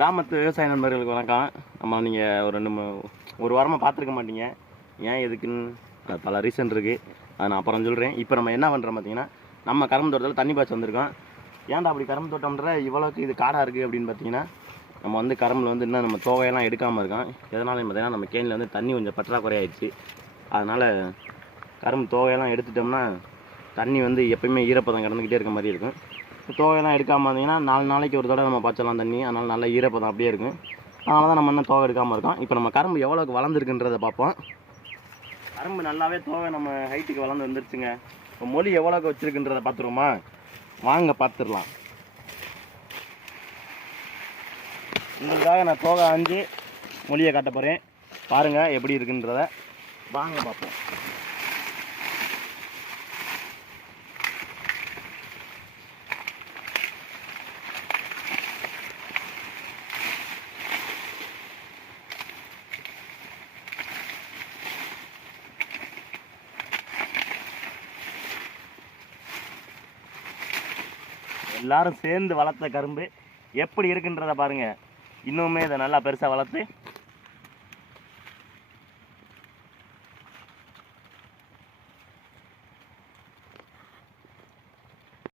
கிராமத்து விவசாய நண்பர்களுக்கு வணக்கம். நீங்கள் ஒரு வாரமாக பார்த்துருக்க மாட்டீங்க. ஏன் எதுக்குன்னு பல ரீசன் இருக்குது. அதை நான் அப்புறம் சொல்கிறேன். இப்போ நம்ம என்ன பண்ணுறோம் பார்த்தீங்கன்னா, நம்ம கரும்பு தோட்டத்தில் தண்ணி பாய்ச்சி வந்திருக்கோம். ஏன்டா அப்படி கரும்பு தோட்டம்ன்ற இவ்வளோக்கு இது காடாக இருக்குது அப்படின்னு பார்த்தீங்கன்னா, நம்ம கரும்பில் இன்னும் நம்ம தோகையெல்லாம் எடுக்காமல் இருக்கோம். எதனால பார்த்தீங்கன்னா, நம்ம கேணியில் தண்ணி கொஞ்சம் பற்றாக்குறையாயிடுச்சு. அதனால் கரும்பு தோகையெல்லாம் எடுத்துட்டோம்னா தண்ணி எப்பயுமே ஈரப்பதம் கிடந்துக்கிட்டே இருக்க மாதிரி இருக்கும். தோகையெல்லாம் எடுக்காமல் இருந்தீங்கன்னா 4 நாளைக்கு ஒரு தடவை நம்ம பாய்ச்சலாம் தண்ணி. அதனால் நல்ல ஈரப்பதம் அப்படியே இருக்கும். அதனால தான் நம்ம இன்னும் தோகை எடுக்காமல் இருக்கோம். இப்போ நம்ம கரும்பு எவ்வளோக்கு வளர்ந்துருக்குன்றதை பார்ப்போம். கரும்பு நல்லாவே தோகை நம்ம ஹைட்டுக்கு வளர்ந்து வந்துருச்சுங்க. இப்போ மொழி எவ்வளோக்கு வச்சுருக்குன்றதை பார்த்துருவோமா? வாங்க பார்த்துடலாம். உங்களுக்காக நான் தோகை அஞ்சு மொழியை காட்ட போகிறேன். பாருங்கள் எப்படி இருக்குன்றத. வாங்க பார்ப்போம். எல்லாரும் சேர்ந்து வளர்த்த கரும்பு எப்படி இருக்குன்றதை பாருங்கள். இன்னுமே இதை நல்லா பெருசாக வளர்த்து